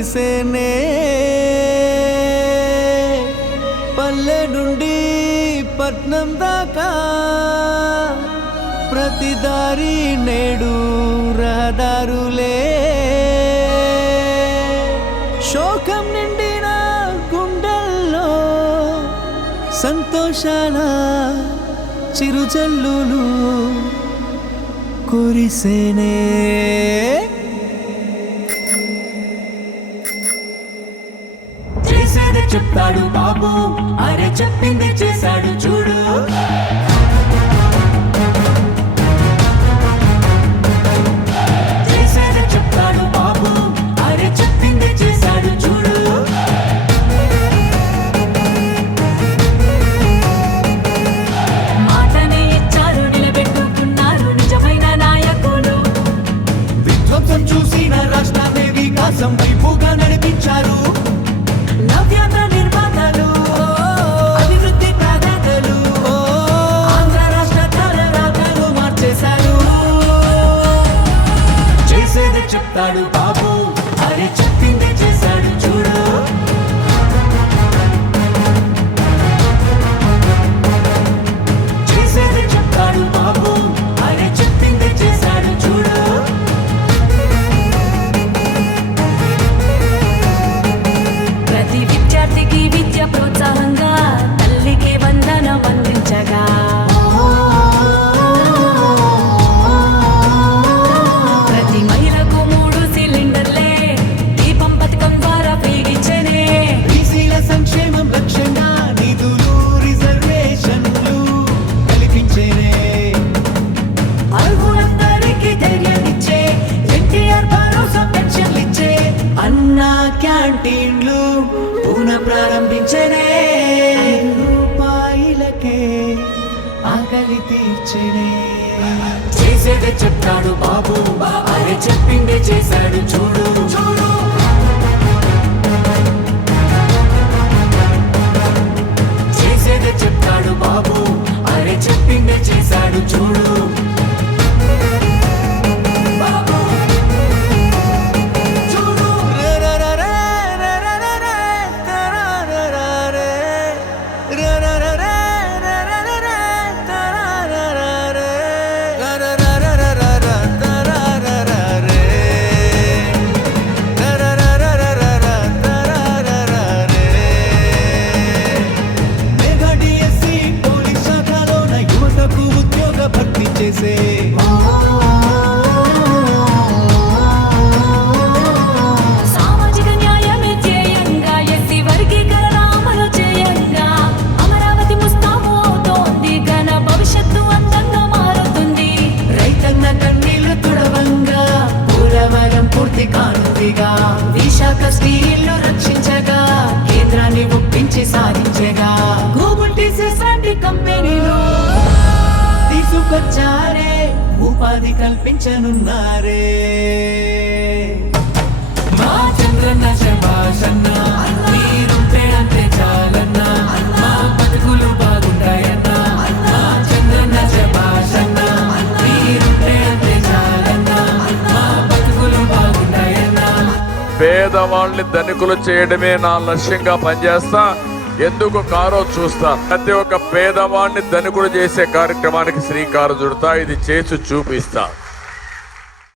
కురిసేనే పల్లె నుండి పట్నం దాకా ప్రతి దారి నేడు రహదారులే శోకం నిండిన గుండెల్లో సంతోషాల చిరుజల్లులు కురిసేనే చేసేది చెప్తాడు బాబు అరే చెప్పింది చేశాడు చూడు చేసేది చెప్తాడు బాబు అరే చెప్పింది చేశాడు చూడు మాటనే ఇచ్చారు నిలబెట్టుకున్నారు నిజమైన నాయకులు విధ్వంసం చూసిన రాష్ట్రాన్ని వికాసం వైపుగా నడిపించారు నవ్యాంధ్ర నిర్మాతలు అభివృద్ధి ప్రాధాన్యతలు ఆంధ్ర రాష్ట్ర తలరాతలు మార్చేశారు చేసేది చెప్తాడు బాబు అరే చెప్పింది చేశాడు చూడు చేసేది చెప్తాడు బాబు అరే చెప్పింది చేశాడు చూడు ప్రతి విద్యార్థికి విద్య ప్రోత్సాహంగా తల్లికి వందనం అందించగా ప్రతి మహిళకు 3 సిలిండర్లే దీపం పథకం ద్వారా ఫ్రీగిచ్చనే బీసీల సంక్షేమం లక్ష్యంగా నిధులు రిజర్వేషన్లు కల్పించేనే అర్హులందరికీ ధైర్యాన్నిచ్చే ఎన్టీఆర్ భరోసా పెన్షన్లిచ్చే అన్నా క్యాంటీన్లు పునః ప్రారంభించనే రూపాయలకే ఆకలి తీర్చనే చేసేదే చెప్తాడు బాబు అరే చెప్పిందే చేశాడు చూడు చేసేదే చెప్తాడు బాబు అరే చెప్పిందే చేశాడు చూడు భర్తీ చేసే సామాజిక న్యాయమే ధ్యేయంగా ఎస్సీ వర్గీకరణ అమలు చేయంగా అమరావతి ముస్తాబు అవుతోంది ఘన భవిష్యత్తు అందంగా మారుతుంది రైతన్న కన్నీళ్లు తుడవంగా పూలవరం పూర్తి కానుందిగా విశాఖ స్టీల్ను రక్షించగా కేంద్రాన్ని ఒప్పించి సాధించగా గూగుల్ టీసీఎస్ లాంటి కంపెనీలు తీసుకొచ్చారే ఉపాధి కల్పించనున్నారే మా చంద్రన్న శభాషన్న మీరుంటే అంతే చాలన్నా మా బతుకులు బాగుంటాయన్నా మా చంద్రన్న శభాషన్న మీరుంటే అంతే చాలన్నా మా బతుకులు బాగుంటాయన్నా పేదవాళ్ళని ధనికులు చేయడమే నా లక్ష్యంగా పనిచేస్తా. ఎందుకు కారో చూస్తా. ప్రతి ఒక్క పేదవాడిని ధనికుడు చేసే కార్యక్రమానికి శ్రీకారం చుడతా. ఇది చేసి చూపిస్తా.